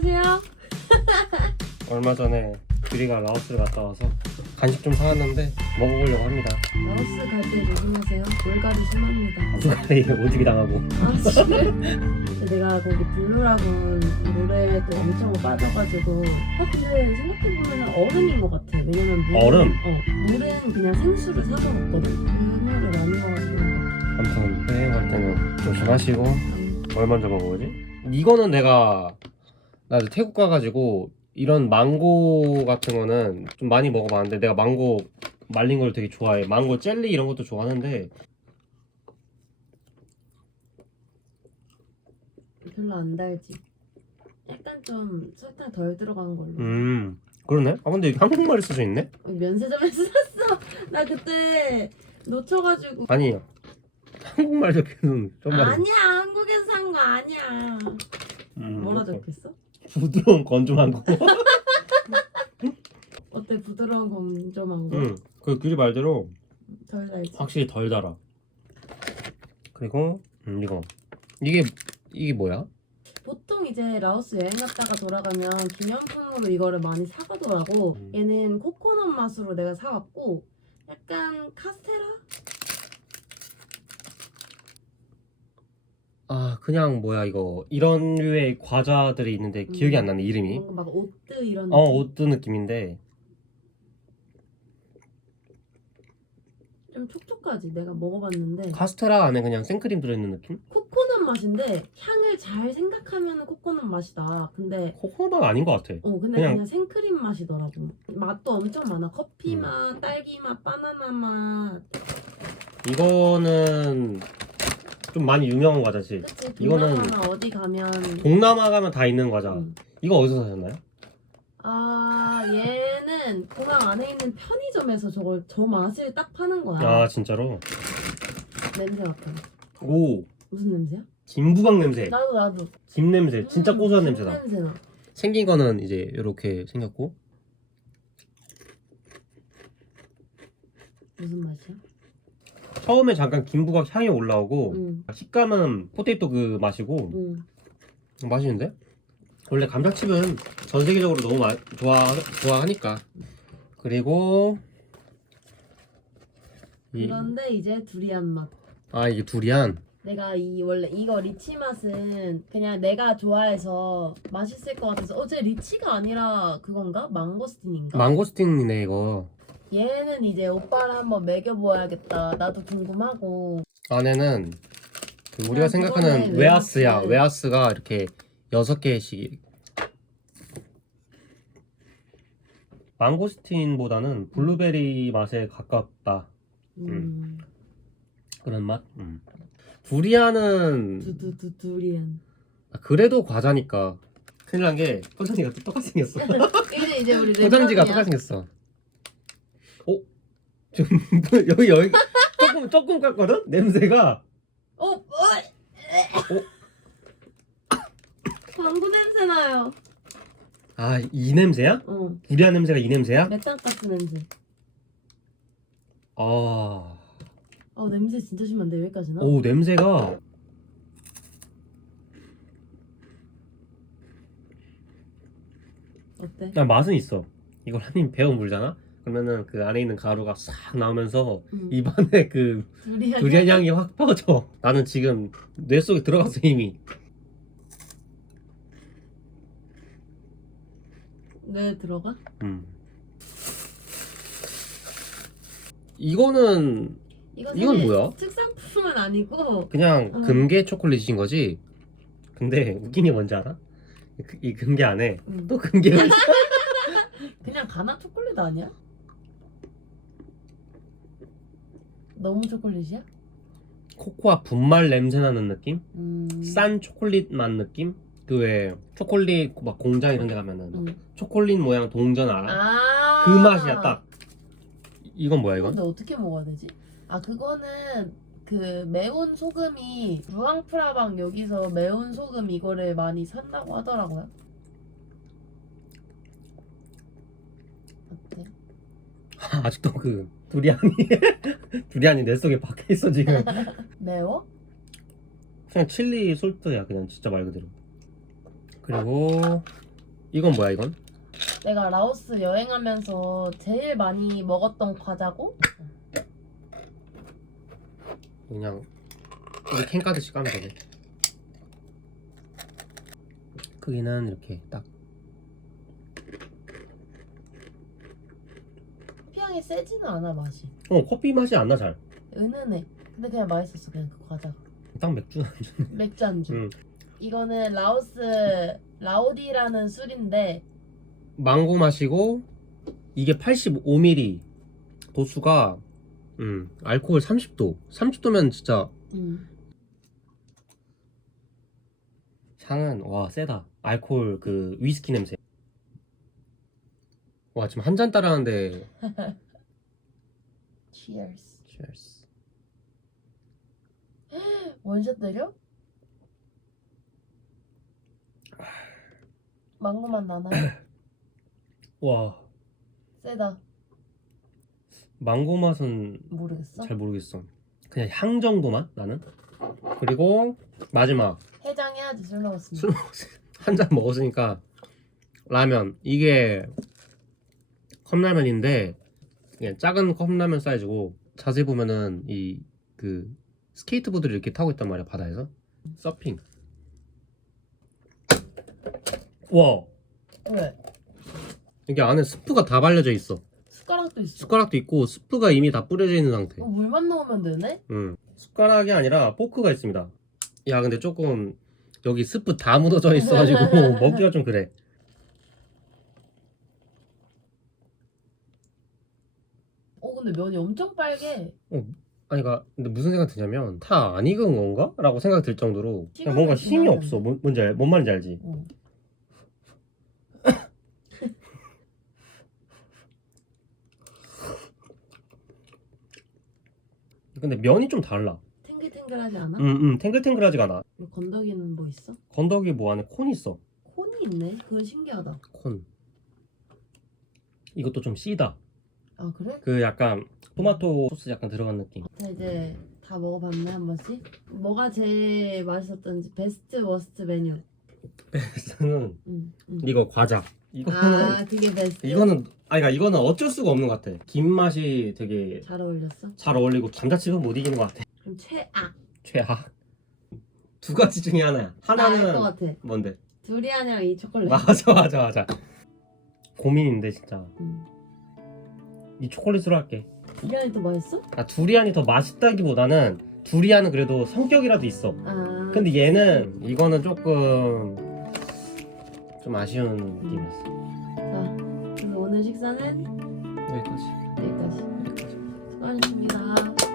안녕하세요. 얼마 전에 규리가 라오스를 갔다 와서 간식 좀 사왔는데 먹어보려고 합니다. 라오스 갈 때 조심하세요. 물갈이 심합니다. 누가 오지게 당하고. 아 지금 내가 거기 블루라군 물에 또 엄청 빠져가지고 아 근데 생각해보면 얼음인 것 같아. 왜냐면 물은, 얼음? 어 물은 그냥 생수를 사서 먹거든. 그물을 많이 먹어서 아무튼 여행 갈 때는 조심하시고 같아. 뭘 먼저 먹어보지? 이거는 내가 나 태국 가가지고 이런 망고 같은 거는 좀 많이 먹어봤는데 내가 망고 말린 걸 되게 좋아해. 망고 젤리 이런 것도 좋아하는데 별로 안 달지. 약간 좀 설탕 덜 들어간 걸로. 음 그러네. 아 근데 여기 한국말이 써져 있네? 면세점에서 샀어. 나 그때 놓쳐가지고. 아니 한국말 적혀는 아니야 한국에서 산 거 아니야. 음, 뭐라 적혔어? 부드러운 건조한 거. 어때 부드러운 건조한 거? 응. 그 규리 말대로 덜 달지. 확실히 덜 달아. 그리고 음, 이거 이게 이게 뭐야? 보통 이제 라오스 여행 갔다가 돌아가면 기념품으로 이거를 많이 사가더라고. 음. 얘는 코코넛 맛으로 내가 사왔고 약간 카스테라? 아 그냥 뭐야 이거 이런 류의 과자들이 있는데 기억이 안 나네 이름이. 뭔가 막 오뜨 이런 어 느낌? 오뜨 느낌인데 좀 촉촉하지. 내가 먹어봤는데 카스테라 안에 그냥 생크림 들어있는 느낌? 코코넛 맛인데 향을 잘 생각하면 코코넛 맛이다. 근데 코코넛 아닌 것 같아. 어 근데 그냥, 그냥- 생크림 맛이더라고. 맛도 엄청 많아. 커피 음. 맛, 딸기 맛, 바나나 맛. 이거는 좀 많이 유명한 과자지. 그치? 이거는- 동남아나 어디 가면 동남아 가면 다 있는 과자. 음. 이거 어디서 사셨나요? 아 얘는 공항 안에 있는 편의점에서 저걸 저 맛을 딱 파는 거야. 아 진짜로? 냄새 맡아. 오 무슨 냄새야? 김부각 냄새. 나도 나도. 김 냄새. 진짜 음, 고소한 김 냄새다. 냄새 나. 생긴 거는 이제 이렇게 생겼고 무슨 맛이야? 처음에 잠깐 김부각 향이 올라오고 응. 식감은 포테이토 그 맛이고 응. 맛있는데? 원래 감자칩은 전 세계적으로 너무 마, 좋아 좋아하니까 그리고 이, 그런데 이제 두리안 맛. 아 이게 두리안 내가 이 원래 이거 리치 맛은 그냥 내가 좋아해서 맛있을 것 같아서 어제 리치가 아니라 그건가? 망고스틴인가? 망고스틴이네 이거 얘는 이제 오빠를 한번 먹여보아야겠다. 나도 궁금하고. 안에는 그 우리가 그냥 생각하는 그거는 웨하스야 웨하스. 웨하스가 이렇게 여섯 개씩 망고스틴보다는 블루베리 맛에 가깝다 음. 그런 맛. 음. 두리안은 두두두 두리안. 아, 그래도 과자니까 큰일 난 게 포장지가 또 똑같이 생겼어. 이제 이제 우리 포장지가. 똑같이 생겼어. 어? 좀 여기 여기 조금 조금 깠거든? 냄새가 어, 어, 방구 냄새 나요. 아 이 냄새야? 어, 두리안 냄새가 이 냄새야? 메탄 가스 냄새. 아, 어 냄새 진짜 심한데 여기까지 나? 오 냄새가 어때? 야, 맛은 있어. 이걸 한입 베어 물잖아? 그러면은 그 안에 있는 가루가 싹 나오면서 음, 입안에 그 두리안. 두리안 향이 확 퍼져. 나는 지금 뇌 속에 들어갔어 이미. 왜 들어가? 음. 이거는 이거 이건 뭐야? 특산품은 아니고 그냥 음. 금괴 초콜릿인 거지. 근데 웃긴 게 뭔지 알아? 그- 이 금괴 안에 음, 또 금괴가 있어. 그냥 가나 초콜릿 아니야? 너무 초콜릿이야? 코코아 분말 냄새 나는 느낌? 음. 싼 초콜릿 맛 느낌? 그 왜 초콜릿 막 공장 이런 데 가면은 막 음. 초콜릿 모양 동전 알아? 아. 그 맛이야 딱. 이건 뭐야 이건? 근데 어떻게 먹어야 되지? 아 그거는 그 매운 소금이 루앙프라방 여기서 매운 소금 이거를 많이 산다고 하더라고요. 어때? 아직도 그 두리안이 두리안이 내 속에 박혀 있어 지금. 매워? 그냥 칠리 솔트야 그냥 진짜 말 그대로. 그리고 이건 뭐야 이건? 내가 라오스 여행하면서 제일 많이 먹었던 과자고 그냥 우리 캔카드씩 까면 되네. 크기는 이렇게 딱. 피향이 세지는 않아 맛이 어 커피 맛이 안 나 잘. 은은해 근데 그냥 맛있었어 그냥 그 과자가 딱 맥주 안주. 맥주 안주 음. 이거는 라오스 라오디라는 술인데 망고 맛이고 이게 85ml 도수가 음 알코올 30도. 30도면 진짜 음, 향은 와 세다. 알코올 그 위스키 냄새. 와 지금 한 잔 따라하는데 cheers Cheers. 원샷 때려? 망고맛 나나요? 와 세다 망고 맛은 모르겠어 잘 모르겠어. 그냥 향 정도만 나는. 그리고 마지막 해장해야지 술 먹었으면 술 한 잔 먹었으니까 라면 이게 컵라면인데 그냥 작은 컵라면 사이즈고 자세히 보면은 이 그 스케이트보드를 이렇게 타고 있단 말이야 바다에서 서핑. 와 왜? 이게 안에 스프가 다 발려져 있어. 숟가락도 있어 숟가락도 있고 스프가 이미 다 뿌려져 있는 상태. 어, 물만 넣으면 되네? 음. 숟가락이 아니라 포크가 있습니다. 야, 근데 조금 여기 스프 다 묻어져 있어가지고 먹기가 좀 그래. 어 근데 면이 엄청 빨개 아니, 가 근데 무슨 생각 드냐면 다 안 익은 건가? 라고 생각 들 정도로 그냥 뭔가 시간이 힘이 지나면 없어. 뭔, 뭔지 알, 뭔 말인지 알지? 어. 근데 면이 좀 달라. 탱글탱글하지 않아? 음, 음, 탱글탱글하지가 않아. 그리고 건더기는 뭐 있어? 건더기 뭐 안에 콘 있어. 콘이 있네? 그건 신기하다 콘. 이것도 좀 씨다. 아 그래? 그 약간 토마토 소스 약간 들어간 느낌. 자 이제 다 먹어봤네 한 번씩 뭐가 제일 맛있었던지 베스트 워스트 메뉴 베스트는 응, 응. 이거 과자. 이거는 아 그게 베스트? 이거는 아니 그러니까 이거는 어쩔 수가 없는 것 같아. 김 맛이 되게 잘 어울렸어? 잘 어울리고 감자칩은 못 이기는 것 같아. 그럼 최악 최악. 두 가지 중에 하나야. 하나는 나알것 같아 뭔데? 두리안이랑 이 초콜릿 맞아 맞아 맞아. 고민인데 진짜 응. 이 초콜릿으로 할게. 두리안이 더 맛있어? 아 두리안이 더 맛있다기보다는 두리안은 그래도 성격이라도 있어. 아 근데 얘는 이거는 조금 좀 아쉬운 느낌이었어. 자 그래서 오늘 식사는 여기까지. 여기까지 여기까지. 수고하셨습니다